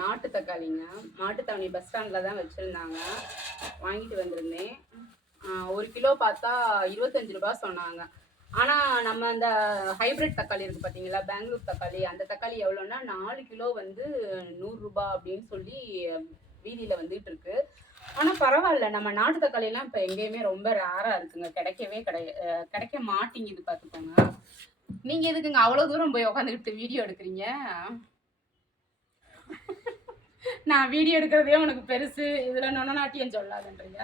நாட்டு தக்காளிங்க. மாட்டுத்தவணி பஸ் ஸ்டாண்டில் தான் வச்சுருந்தாங்க. வாங்கிட்டு வந்திருந்தேன். ஒரு கிலோ பார்த்தா இருபத்தஞ்சு ரூபா சொன்னாங்க. ஆனால் நம்ம அந்த ஹைபிரிட் தக்காளி இருக்குது பார்த்தீங்களா பெங்களூர் தக்காளி. அந்த தக்காளி எவ்வளோன்னா நாலு கிலோ வந்து நூறுரூபா அப்படின்னு சொல்லி வீதியில் வந்துட்டு இருக்கு. ஆனால் பரவாயில்ல. நம்ம நாட்டு தக்காளிலாம் இப்போ எங்கேயுமே ரொம்ப ரேராக இருக்குங்க. கிடைக்கவே கிடை கிடைக்க மாட்டேங்குது பார்த்துக்கோங்க நீங்கள் எதுக்குங்க அவ்வளோ தூரம் போய் உட்காந்துக்கிட்டு வீடியோ எடுக்கிறீங்க? நான் வீடியோ எடுக்கிறதே உனக்கு பெருசு இதில் நொனநாட்டியம் சொல்லாதுன்றீங்க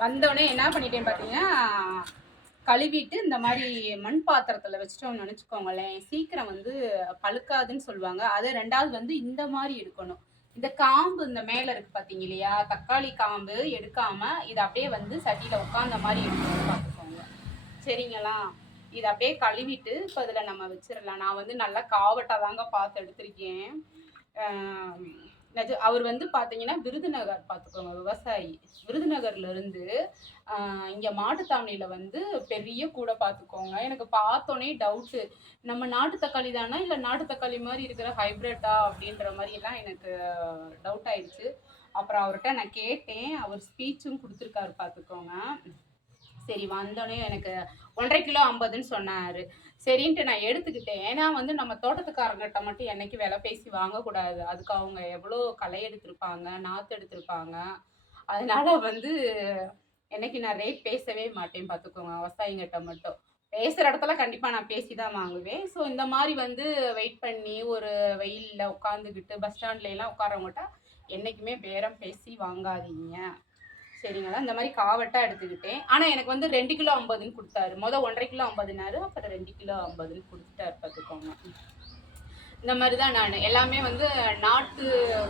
வந்தோடனே என்ன பண்ணிட்டேன் பார்த்தீங்கன்னா கழுவிட்டு இந்த மாதிரி மண் பாத்திரத்தில் வச்சிட்டோம்னு நினச்சிக்கோங்களேன். சீக்கிரம் வந்து பழுக்காதுன்னு சொல்லுவாங்க. அதை ரெண்டாவது வந்து இந்த மாதிரி எடுக்கணும். இந்த காம்பு இந்த மேலே இருக்கு பார்த்தீங்க இல்லையா தக்காளி காம்பு எடுக்காமல் இதை அப்படியே வந்து சட்டியில் உட்காந்த மாதிரி எடுக்கணும் பார்த்துக்கோங்க. சரிங்களா? இதை அப்படியே கழுவிட்டு இப்போ இதில் நம்ம வச்சிடலாம் நான் வந்து நல்லா காவட்டா தாங்க பார்த்து எடுத்திருக்கேன். நிஜ அவர் வந்து பார்த்தீங்கன்னா விருதுநகர் பார்த்துக்கோங்க விவசாயி. விருதுநகர்லேருந்து இங்கே மாட்டுத்தாவணியில் வந்து பெரிய கூடை பார்த்துக்கோங்க எனக்கு பார்த்தோன்னே டவுட்டு நம்ம நாட்டு தக்காளி தானா? இல்லை நாட்டு தக்காளி மாதிரி இருக்கிற ஹைப்ரிட்டா அப்படின்ற மாதிரி எல்லாம் எனக்கு டவுட் ஆயிடுச்சு. அப்புறம் அவர்கிட்ட நான் கேட்டேன். அவர் ஸ்பீச்சும் கொடுத்துருக்காரு பார்த்துக்கோங்க சரி வந்தோடனே எனக்கு ஒன்றரை கிலோ ஐம்பதுன்னு சொன்னார். சரின்ட்டு நான் எடுத்துக்கிட்டேன். ஏன்னா வந்து நம்ம தோட்டத்துக்காரங்கிட்ட மட்டும் என்னைக்கு விலை பேசி வாங்கக்கூடாது. அதுக்கு அவங்க எவ்வளோ களை எடுத்திருப்பாங்க நாற்று எடுத்திருப்பாங்க. அதனால வந்து என்னைக்கு நான் ரேட் பேசவே மாட்டேன் பார்த்துக்கோங்க விவசாயிங்கிட்ட மட்டும். பேசுகிற இடத்துல கண்டிப்பாக நான் பேசி தான் வாங்குவேன். ஸோ இந்த மாதிரி வந்து வெயிட் பண்ணி ஒரு வெயிலில் உட்காந்துக்கிட்டு பஸ் ஸ்டாண்ட்லலாம் உட்காரவங்ககிட்ட என்றைக்குமே பேரம் பேசி வாங்காதீங்க. சரிங்களா? இந்த மாதிரி காவட்டாக எடுத்துக்கிட்டேன். ஆனால் எனக்கு வந்து ரெண்டு கிலோ ஐம்பதுன்னு கொடுத்தாரு. மொதல் ஒன்றரை கிலோ ஐம்பதுனாரு அப்புறம் ரெண்டு கிலோ ஐம்பதுன்னு கொடுத்துட்டாரு பார்த்துக்கோங்க. இந்த மாதிரி தான் நான். எல்லாமே வந்து நாட்டு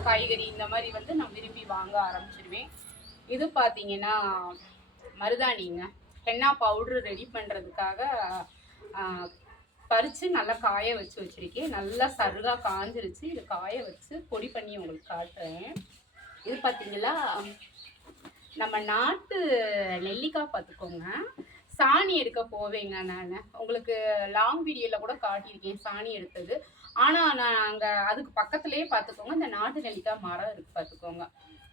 காய்கறி இந்த மாதிரி வந்து நான் விரும்பி வாங்க ஆரம்பிச்சிடுவேன் இது பார்த்தீங்கன்னா மருதாணிங்க. ஹென்னா பவுட்ரு ரெடி பண்ணுறதுக்காக பறித்து நல்லா காய வச்சு வச்சுருக்கேன். நல்லா சருகாக காஞ்சிருச்சு. இது காய வச்சு பொடி பண்ணி உங்களுக்கு காட்டுறேன். இது பார்த்தீங்களா? நம்ம நாட்டு நெல்லிக்காய் பார்த்துக்கோங்க. சாணி எடுக்க போவேங்க நான். உங்களுக்கு லாங் வீடியோவில் கூட காட்டியிருக்கேன் சாணி எடுத்தது. ஆனால் நான் அங்கே அதுக்கு பக்கத்துலேயே பார்த்துக்கோங்க. இந்த நாட்டு நெல்லிக்காய் மரம் இருக்குது பார்த்துக்கோங்க.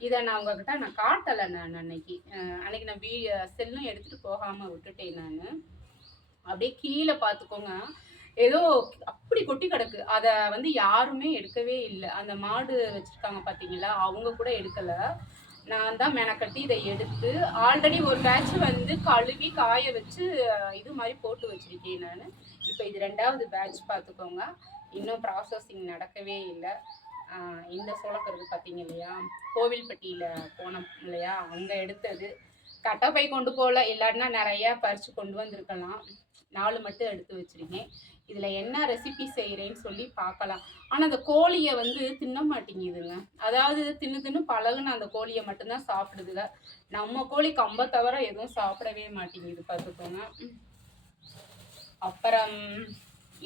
இதை நான் உங்ககிட்ட நான் காட்டலை நான் அன்னைக்கு. அன்னைக்கு நான் வீ செல்லும் எடுத்துகிட்டு போகாமல் விட்டுட்டேன் நான். அப்படியே கீழே பார்த்துக்கோங்க. ஏதோ அப்படி கொட்டி கிடக்கு. அதை வந்து யாருமே எடுக்கவே இல்லை. அந்த மாடு வச்சுருக்காங்க பார்த்தீங்களா? அவங்க கூட எடுக்கலை. நான் தான் மெனக்கட்டி இதை எடுத்து ஆல்ரெடி ஒரு பேட்ச் வந்து கழுவி காய வச்சு இது மாதிரி போட்டு வச்சிருக்கேன் நான். இப்போ இது ரெண்டாவது பேட்ச் பார்த்துக்கோங்க இன்னும் ப்ராசஸிங் நடக்கவே இல்லை. இந்த சோளக்கருது பார்த்தீங்க இல்லையா? கோவில்பட்டியில் போனோம் இல்லையா? அங்கே எடுத்தது. கட்டப்பை கொண்டு போகல இல்லாட்டினா நிறையா பறித்து கொண்டு வந்திருக்கலாம். நாலு மட்டும் எடுத்து வச்சிருக்கேன். இதில் என்ன ரெசிபி செய்கிறேன்னு சொல்லி பார்க்கலாம். ஆனால் அந்த கோழியை வந்து தின்ன மாட்டேங்குதுங்க. அதாவது தின்னு தின்னு பழகுன அந்த கோழியை மட்டும்தான் சாப்பிடுதுங்க. நம்ம கோழி கம்ப தவிர எதுவும் சாப்பிடவே மாட்டேங்குது பார்த்துக்கோங்க. அப்புறம்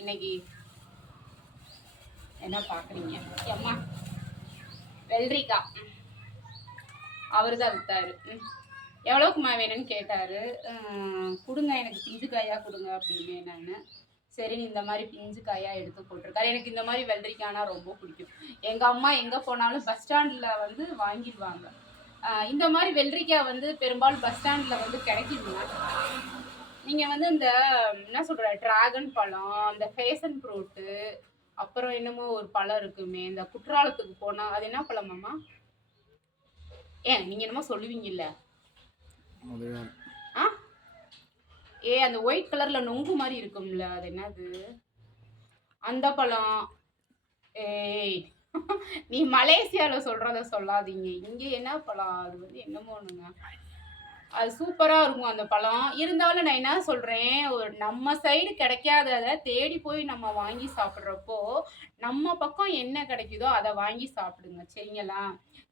இன்னைக்கு என்ன பார்க்குறீங்க அம்மா வெள்ளரிக்காய். அவர் தான் வித்தாரு. ம். எவ்வளோக்குமா வேணும்னு கேட்டார். கொடுங்க எனக்கு பிஞ்சு காயா கொடுங்க அப்படின்னு நான். சரி இந்த மாதிரி பிஞ்சு காயா எடுத்து போட்டிருக்காரு. எனக்கு இந்த மாதிரி வெள்ளரிக்காய்னா ரொம்ப பிடிக்கும். எங்கள் அம்மா எங்கே போனாலும் பஸ் ஸ்டாண்டில் வந்து வாங்கிடுவாங்க. இந்த மாதிரி வெள்ளரிக்காய் வந்து பெரும்பாலும் பஸ் ஸ்டாண்டில் வந்து கிடைக்குதுங்க. நீங்கள் வந்து இந்த என்ன சொல்கிற டிராகன் பழம் இந்த ஃபேஷன் ஃப்ரூட்டு அப்புறம் என்னமோ ஒரு பழம் இருக்குமே இந்த குற்றாலத்துக்கு போனால் அது என்ன பழமாம்மா ஏன் நீங்கள் என்னமோ சொல்லுவீங்கல்ல. ஆ? ஏ அந்த ஒயிட் கலர்ல நொங்கு மாதிரி இருக்கும்ல அது என்னது? அந்த பழம் ஏய் நீ மலேசியால சொல்றத சொல்லாதீங்க. இங்க என்ன பழம்? அது வந்து என்னமோனுங்க அது சூப்பரா இருக்கும் அந்த பழம். இருந்தாலும் நான் என்ன சொல்றேன் ஒரு நம்ம சைடு கிடைக்காததை தேடி போய் நம்ம வாங்கி சாப்பிட்றப்போ நம்ம பக்கம் என்ன கிடைக்குதோ அதை வாங்கி சாப்பிடுங்க. சரிங்களா?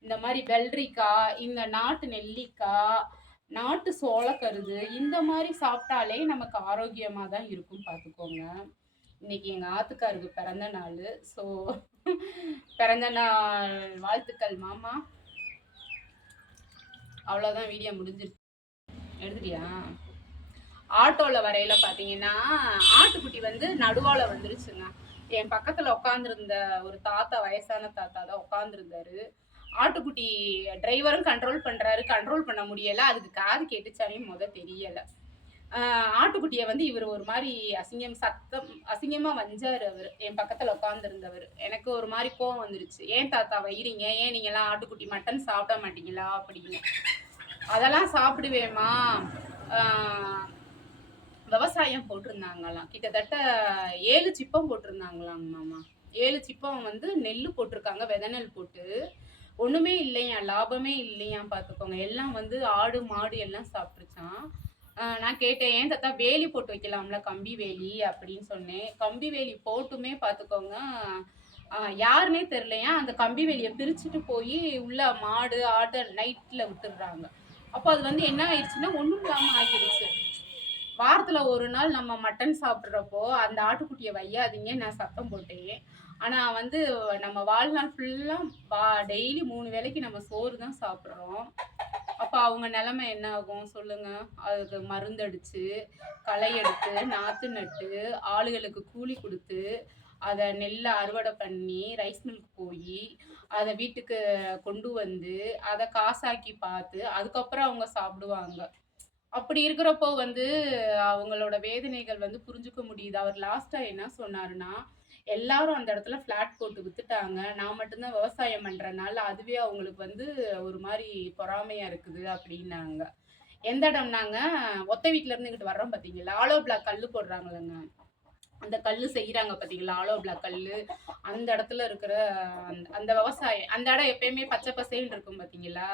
இந்த மாதிரி வெள்ளரிக்காய் இந்த நாட்டு நெல்லிக்காய் நாட்டு சோளக்கருது இந்த மாதிரி சாப்பிட்டாலே நமக்கு ஆரோக்கியமாக தான் இருக்கும் பார்த்துக்கோங்க. இன்னைக்கு எங்கள் ஆத்துக்காருக்கு பிறந்த நாள். ஸோ பிறந்த நாள் வாழ்த்துக்கள் மாமா. அவ்வளோதான் வீடியோ முடிஞ்சிருச்சு. எடுத்துட்டியா? ஆட்டோவில் வரையில பார்த்தீங்கன்னா ஆட்டுக்குட்டி வந்து நடுவால் வந்துருச்சுங்க. என் பக்கத்தில் உட்காந்துருந்த ஒரு தாத்தா வயசான தாத்தா தான் உட்காந்துருந்தாரு ஆட்டுக்குட்டி டிரைவரும் கண்ட்ரோல் பண்ணுறாரு கண்ட்ரோல் பண்ண முடியலை. அதுக்கு காது கேட்டுச்சானே முத தெரியலை. ஆட்டுக்குட்டியை வந்து இவர் ஒரு மாதிரி அசிங்கம் சத்தம் அசிங்கமாக வஞ்சார் அவர். என் பக்கத்தில் உட்காந்துருந்தவர் எனக்கு ஒரு மாதிரி கோவம் வந்துருச்சு. ஏன் தாத்தா வைறீங்க ஏன் நீங்களாம் ஆட்டுக்குட்டி மட்டன் சாப்பிட மாட்டீங்களா? அப்படின்னு. அதெல்லாம் சாப்பிடுவேம்மா. விவசாயம் போட்டிருந்தாங்களாம். கிட்டத்தட்ட ஏழு சிப்பம் போட்டிருந்தாங்களாங்க மாமா. ஏழு சிப்பம் வந்து நெல் போட்டிருக்காங்க வெதை நெல் போட்டு. ஒன்றுமே இல்லையா? லாபமே இல்லையா பார்த்துக்கோங்க எல்லாம் வந்து ஆடு மாடு எல்லாம் சாப்பிட்டுச்சான் நான் கேட்டேன் ஏன் தாத்தா வேலி போட்டு வைக்கலாம்ல? கம்பி வேலி அப்படின்னு சொன்னேன். கம்பி வேலி போட்டுமே பார்த்துக்கோங்க யாருமே தெரிலையா அந்த கம்பி வேலியை பிரிச்சுட்டு போய் உள்ள மாடு ஆட்டை நைட்டில் விட்டுடுறாங்க. அப்போ அது வந்து என்ன ஆயிடுச்சுன்னா ஒன்றும் இல்லாமல் ஆகிடுச்சு. வாரத்துல ஒரு நாள் நம்ம மட்டன் சாப்பிட்றப்போ அந்த ஆட்டுக்குட்டியை வையாதீங்க நான் சத்தம் போட்டேன். ஆனா வந்து நம்ம வாழ்நாள் ஃபுல்லா வா டெய்லி மூணு வேளைக்கு நம்ம சோறு தான் சாப்பிட்றோம். அப்போ அவங்க நிலைமை என்ன ஆகும்? சொல்லுங்க. அதுக்கு மருந்தடிச்சு களை எடுத்து நாற்று நட்டு ஆளுகளுக்கு கூலி கொடுத்து அதை நெல்லை அறுவடை பண்ணி ரைஸ் மில்க்கு போய் அதை வீட்டுக்கு கொண்டு வந்து அதை காசாக்கி பார்த்து அதுக்கப்புறம் அவங்க சாப்பிடுவாங்க. அப்படி இருக்கிறப்போ வந்து அவங்களோட வேதனைகள் வந்து புரிஞ்சுக்க முடியுது. அவர் லாஸ்டா என்ன சொன்னாருன்னா எல்லாரும் அந்த இடத்துல ஃப்ளாட் போட்டு வித்துட்டாங்க. நான் மட்டும்தான் விவசாயம் பண்றதுனால அதுவே அவங்களுக்கு வந்து ஒரு மாதிரி பொறாமையா இருக்குது அப்படின்னாங்க. எந்த இடம்னாங்க? ஒத்த வீட்ல இருந்து வர்றோம் பாத்தீங்களா? ஆலோ பிளாக் கல் போடுறாங்களேங்க அந்த கல் செய்கிறாங்க பார்த்தீங்களா ஆலோ பிளாக் கல் அந்த இடத்துல இருக்கிற அந்த அந்த விவசாயம் அந்த இடம் எப்பயுமே பச்சை பசைன்னு இருக்கும் பார்த்தீங்களா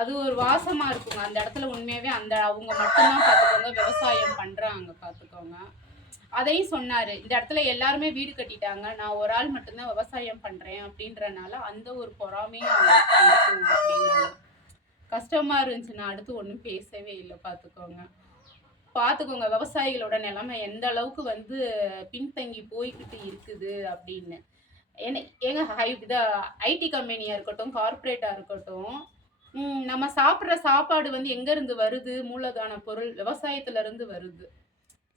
அது ஒரு வாசமா இருக்குங்க. அந்த இடத்துல உண்மையாவே அந்த அவங்க மட்டும்தான் பார்த்துக்கோங்க. விவசாயம் பண்றாங்க பார்த்துக்கோங்க. அதையும் சொன்னாரு. இந்த இடத்துல எல்லாருமே வீடு கட்டிட்டாங்க. நான் ஒரு ஆள் மட்டும்தான் விவசாயம் பண்றேன் அப்படின்றனால அந்த ஒரு பொறாமையும் அப்படின்னாங்க. கஷ்டமா இருந்துச்சு. நான் அடுத்து ஒன்றும் பேசவே இல்லை பார்த்துக்கோங்க. பார்த்துக்கோங்க விவசாயிகளோட நிலைமை எந்த அளவுக்கு வந்து பின்தங்கி போய்கிட்டு இருக்குது அப்படின்னு. என்ன ஏங்க ஹை இதை ஐடி கம்பெனியாக இருக்கட்டும் கார்ப்பரேட்டாக இருக்கட்டும் நம்ம சாப்பிட்ற சாப்பாடு வந்து எங்க இருந்து வருது? மூலதான பொருள் விவசாயத்துல இருந்து வருது.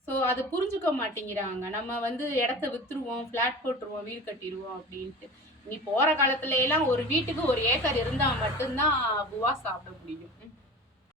ஸோ அது புரிஞ்சுக்க மாட்டேங்கிறாங்க. நம்ம வந்து இடத்த வித்துருவோம் ஃப்ளாட் போட்டுருவோம் வீடு கட்டிடுவோம் அப்படின்ட்டு. நீ போற காலத்துல எல்லாம் ஒரு வீட்டுக்கு ஒரு ஏக்கர் இருந்தா மட்டும்தான் புவா சாப்பிட முடியும்.